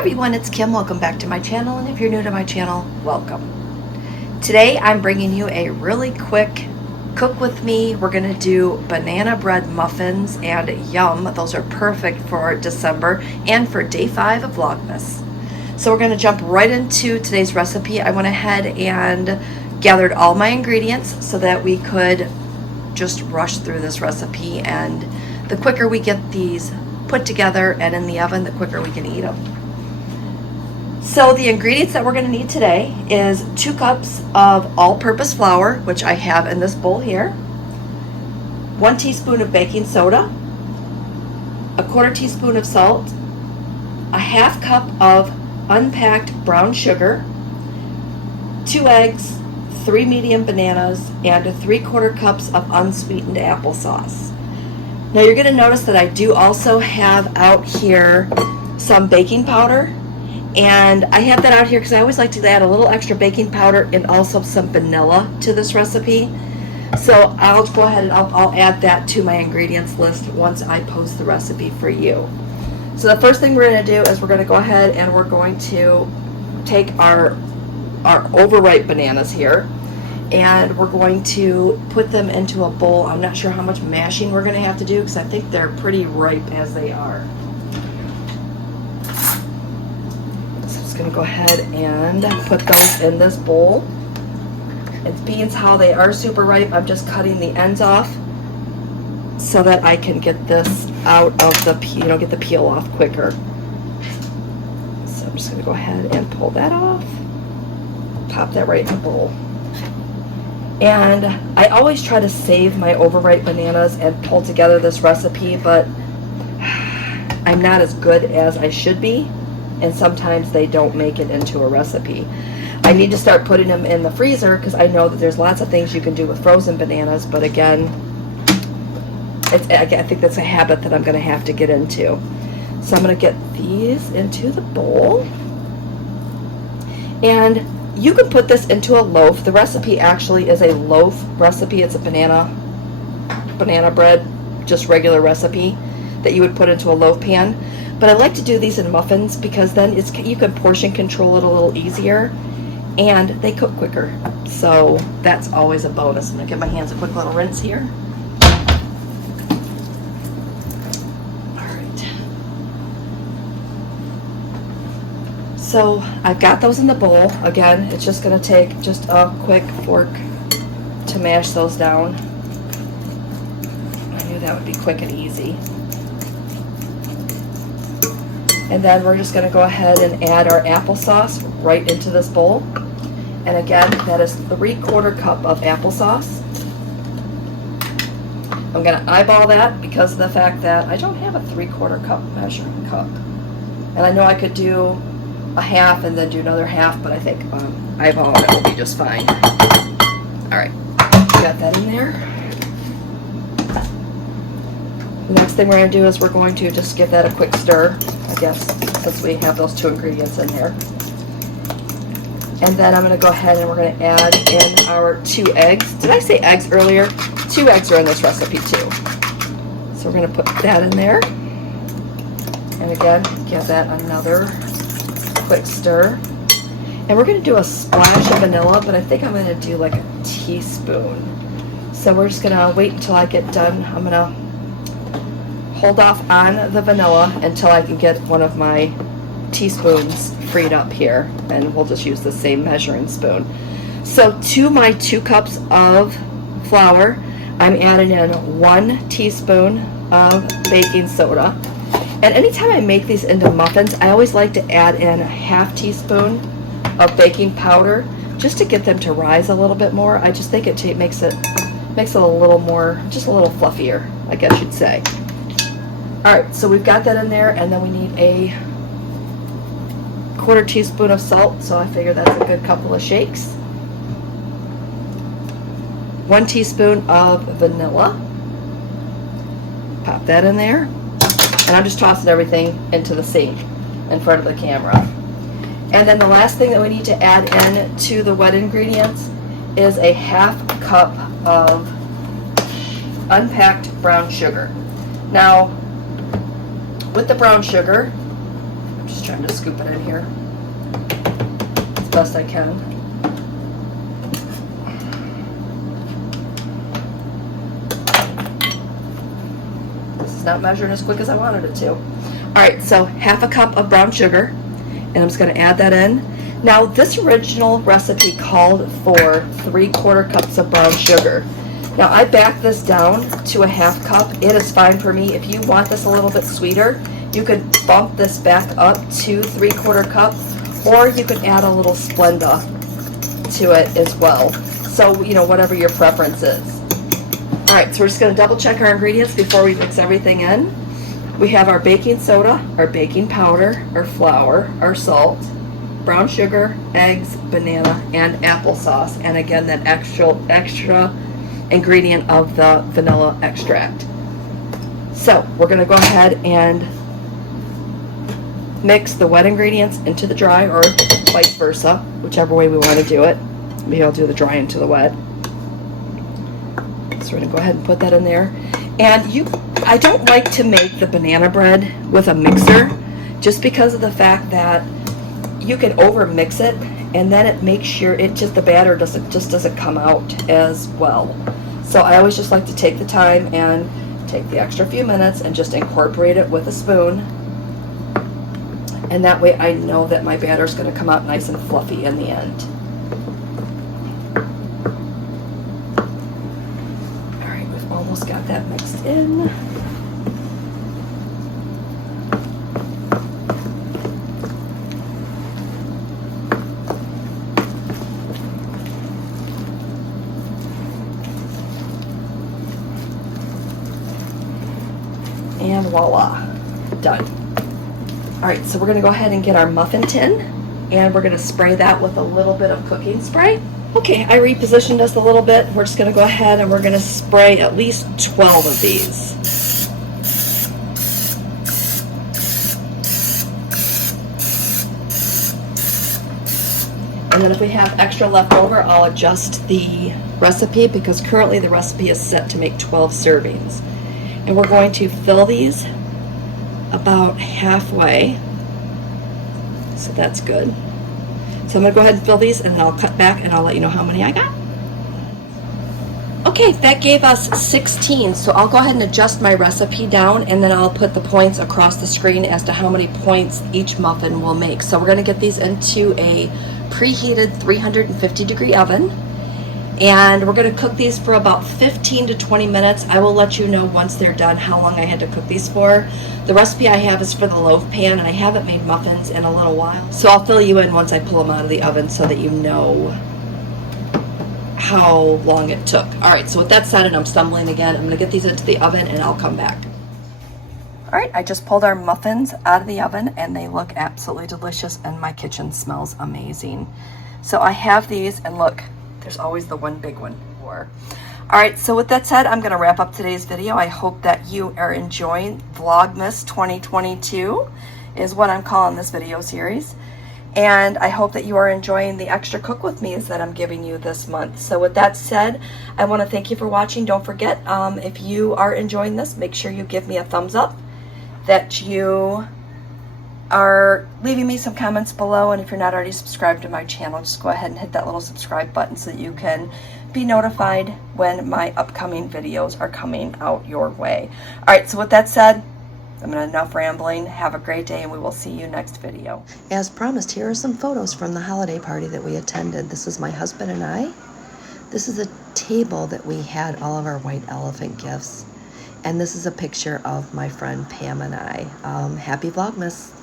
everyone, it's Kim. Welcome back to my channel, and if you're new to my channel, welcome. Today I'm bringing you a really quick cook with me. We're going to do banana bread muffins, and yum, those are perfect for December and for day 5 of Vlogmas. So we're going to jump right into today's recipe. I went ahead and gathered all my ingredients so that we could just rush through this recipe, and the quicker we get these put together and in the oven, the quicker we can eat them. So the ingredients that we're going to need today is 2 cups of all-purpose flour, which I have in this bowl here, 1 teaspoon of baking soda, a 1/4 teaspoon of salt, a 1/2 cup of unpacked brown sugar, 2 eggs, 3 medium bananas, and 3/4 cups of unsweetened applesauce. Now you're going to notice that I do also have out here some baking powder. And I have that out here because I always like to add a little extra baking powder and also some vanilla to this recipe. So I'll go ahead and I'll add that to my ingredients list once I post the recipe for you. So the first thing we're going to do is we're going to go ahead and we're going to take our overripe bananas here, and we're going to put them into a bowl. I'm not sure how much mashing we're going to have to do because I think they're pretty ripe as they are. Going to go ahead and put those in this bowl. And being how they are super ripe, I'm just cutting the ends off so that I can get this out of the get the peel off quicker. So I'm just going to go ahead and pull that off, pop that right in the bowl. And I always try to save my overripe bananas and pull together this recipe, but I'm not as good as I should be, and sometimes they don't make it into a recipe. I need to start putting them in the freezer because I know that there's lots of things you can do with frozen bananas, but again, I think that's a habit that I'm going to have to get into. So I'm going to get these into the bowl, and you can put this into a loaf. The recipe actually is a loaf recipe. It's a banana bread, just regular recipe that you would put into a loaf pan. But I like to do these in muffins because then you can portion control it a little easier, and they cook quicker. So that's always a bonus. I'm going to give my hands a quick little rinse here. Alright. So I've got those in the bowl. Again, it's just going to take just a quick fork to mash those down. I knew that would be quick and easy. And then we're just going to go ahead and add our applesauce right into this bowl. And again, that is 3/4 cup of applesauce. I'm going to eyeball that because of the fact that I don't have a 3/4 cup measuring cup. And I know I could do a half and then do another half, but I think eyeballing it will be just fine. Alright, got that in there. The next thing we're going to do is we're going to just give that a quick stir, I guess, since we have those 2 ingredients in here. And then I'm going to go ahead and we're going to add in our 2 eggs. Did I say eggs earlier? 2 eggs are in this recipe too. So we're going to put that in there. And again, give that another quick stir. And we're going to do a splash of vanilla, but I think I'm going to do like a teaspoon. So we're just going to wait until I get done. I'm going to hold off on the vanilla until I can get one of my teaspoons freed up here, and we'll just use the same measuring spoon. So to my 2 cups of flour, I'm adding in 1 teaspoon of baking soda. And anytime I make these into muffins, I always like to add in a 1/2 teaspoon of baking powder just to get them to rise a little bit more. I just think it makes it a little more, just a little fluffier, I guess you'd say. Alright, so we've got that in there, and then we need a 1/4 teaspoon of salt, so I figure that's a good couple of shakes. 1 teaspoon of vanilla. Pop that in there. And I'm just tossing everything into the sink in front of the camera. And then the last thing that we need to add in to the wet ingredients is a 1/2 cup of unpacked brown sugar. Now, with the brown sugar, Just trying to scoop it in here as best I can. This is not measuring as quick as I wanted it to. Alright, so half a cup of brown sugar, and I'm just going to add that in. Now, this original recipe called for 3/4 cups of brown sugar. Now, I backed this down to a half cup. It is fine for me. If you want this a little bit sweeter, you could bump this back up to 3/4 cup, or you could add a little Splenda to it as well. So, you know, whatever your preference is. All right, so we're just going to double check our ingredients before we mix everything in. We have our baking soda, our baking powder, our flour, our salt, brown sugar, eggs, banana, and applesauce. And again, that extra ingredient of the vanilla extract. So we're going to go ahead and mix the wet ingredients into the dry, or vice versa, whichever way we want to do it. Maybe I'll do the dry into the wet. So we're going to go ahead and put that in there. And I don't like to make the banana bread with a mixer, just because of the fact that you can over mix it, and then it makes sure the batter doesn't come out as well. So I always just like to take the time and take the extra few minutes and just incorporate it with a spoon. And that way I know that my batter is going to come out nice and fluffy in the end. Alright, we've almost got that mixed in. And voila, done. All right, so we're gonna go ahead and get our muffin tin, and we're gonna spray that with a little bit of cooking spray. Okay, I repositioned us a little bit. We're just gonna go ahead and we're gonna spray at least 12 of these. And then if we have extra left over, I'll adjust the recipe, because currently the recipe is set to make 12 servings. And we're going to fill these about halfway. So that's good. So I'm going to go ahead and fill these, and then I'll cut back and I'll let you know how many I got. Okay, that gave us 16. So I'll go ahead and adjust my recipe down, and then I'll put the points across the screen as to how many points each muffin will make. So we're going to get these into a preheated 350-degree oven. And we're going to cook these for about 15 to 20 minutes. I will let you know once they're done how long I had to cook these for. The recipe I have is for the loaf pan, and I haven't made muffins in a little while. So I'll fill you in once I pull them out of the oven so that you know how long it took. All right, so with that said, and I'm stumbling again, I'm going to get these into the oven and I'll come back. All right, I just pulled our muffins out of the oven, and they look absolutely delicious, and my kitchen smells amazing. So I have these, and look, there's always the one big one. All right, so with that said, I'm going to wrap up today's video. I hope that you are enjoying Vlogmas 2022 is what I'm calling this video series. And I hope that you are enjoying the extra cook with me's that I'm giving you this month. So with that said, I want to thank you for watching. Don't forget, if you are enjoying this, make sure you give me a thumbs up, that you are leaving me some comments below, and if you're not already subscribed to my channel, just go ahead and hit that little subscribe button so that you can be notified when my upcoming videos are coming out your way. All right, so with that said, I'm enough rambling. Have a great day, and we will see you next video. As promised, here are some photos from the holiday party that we attended. This is my husband and I. This is a table that we had all of our white elephant gifts. And this is a picture of my friend Pam and I. Happy Vlogmas.